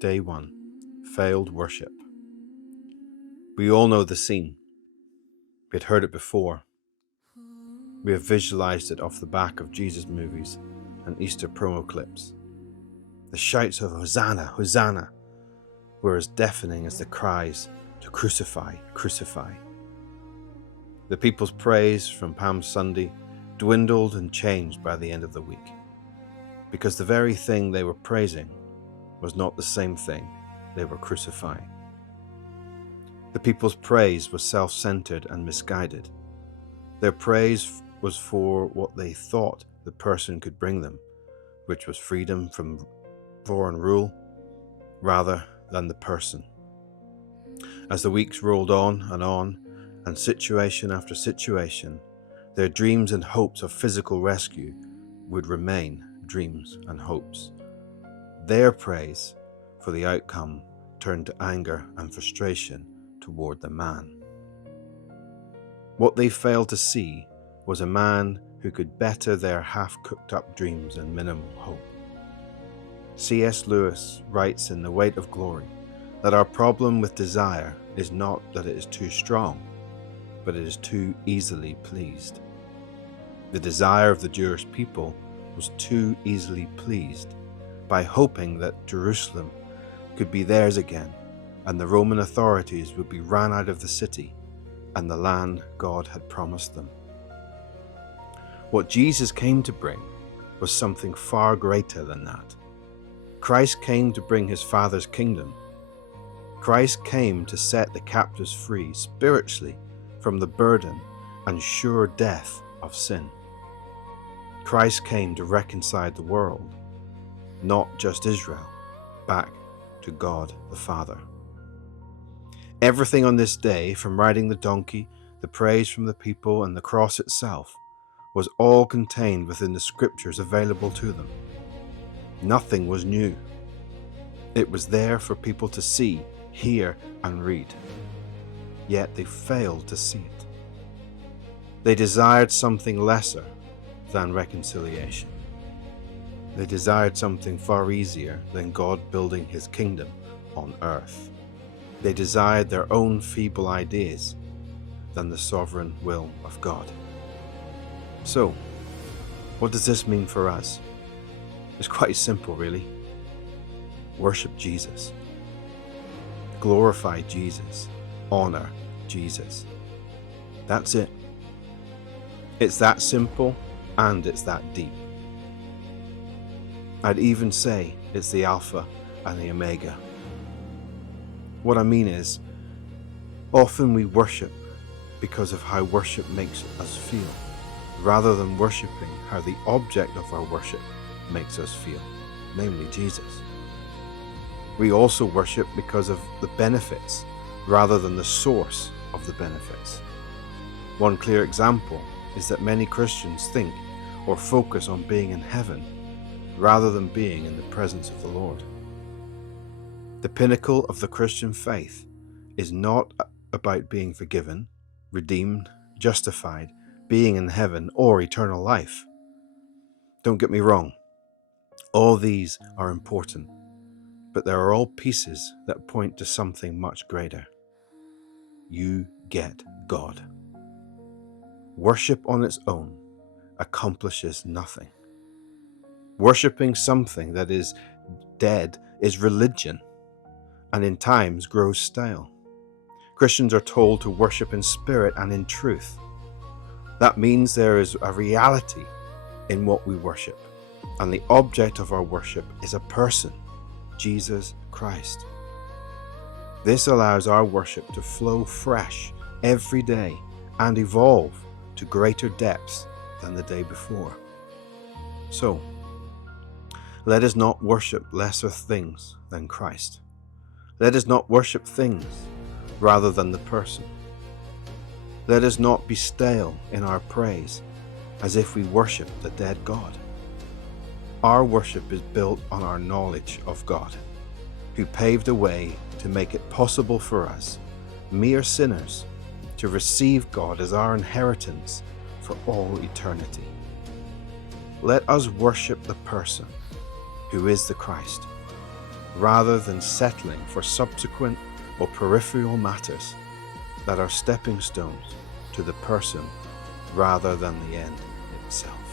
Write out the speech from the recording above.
Day 1. Failed worship. We all know the scene. We had heard it before. We have visualized it off the back of Jesus movies and Easter promo clips. The shouts of Hosanna, Hosanna were as deafening as the cries to crucify, crucify. The people's praise from Palm Sunday dwindled and changed by the end of the week, because the very thing they were praising was not the same thing they were crucifying. The people's praise was self-centered and misguided. Their praise was for what they thought the person could bring them, which was freedom from foreign rule, rather than the person. As the weeks rolled on, and situation after situation, their dreams and hopes of physical rescue would remain dreams and hopes. Their praise for the outcome turned to anger and frustration toward the man. What they failed to see was a man who could better their half-cooked up dreams and minimal hope. C.S. Lewis writes in The Weight of Glory that our problem with desire is not that it is too strong, but it is too easily pleased. The desire of the Jewish people was too easily pleased by hoping that Jerusalem could be theirs again, and the Roman authorities would be run out of the city and the land God had promised them. What Jesus came to bring was something far greater than that. Christ came to bring his Father's kingdom. Christ came to set the captives free spiritually from the burden and sure death of sin. Christ came to reconcile the world, not just Israel, back to God the Father. Everything on this day, from riding the donkey, the praise from the people, and the cross itself, was all contained within the scriptures available to them. Nothing was new. It was there for people to see, hear, and read. Yet they failed to see it. They desired something lesser than reconciliation. They desired something far easier than God building his kingdom on earth. They desired their own feeble ideas than the sovereign will of God. So, what does this mean for us? It's quite simple, really. Worship Jesus. Glorify Jesus. Honor Jesus. That's it. It's that simple and it's that deep. I'd even say it's the Alpha and the Omega. What I mean is, often we worship because of how worship makes us feel, rather than worshipping how the object of our worship makes us feel, namely Jesus. We also worship because of the benefits, rather than the source of the benefits. One clear example is that many Christians think or focus on being in heaven, rather than being in the presence of the Lord. The pinnacle of the Christian faith is not about being forgiven, redeemed, justified, being in heaven, or eternal life. Don't get me wrong, all these are important, but they are all pieces that point to something much greater. You get God. Worship on its own accomplishes nothing. Worshipping something that is dead is religion, and in times grows stale. Christians are told to worship in spirit and in truth. That means there is a reality in what we worship, and the object of our worship is a person, Jesus Christ. This allows our worship to flow fresh every day and evolve to greater depths than the day before. So, let us not worship lesser things than Christ. Let us not worship things rather than the person. Let us not be stale in our praise as if we worship the dead God. Our worship is built on our knowledge of God, who paved a way to make it possible for us, mere sinners, to receive God as our inheritance for all eternity. Let us worship the person who is the Christ, rather than settling for subsequent or peripheral matters that are stepping stones to the person rather than the end itself.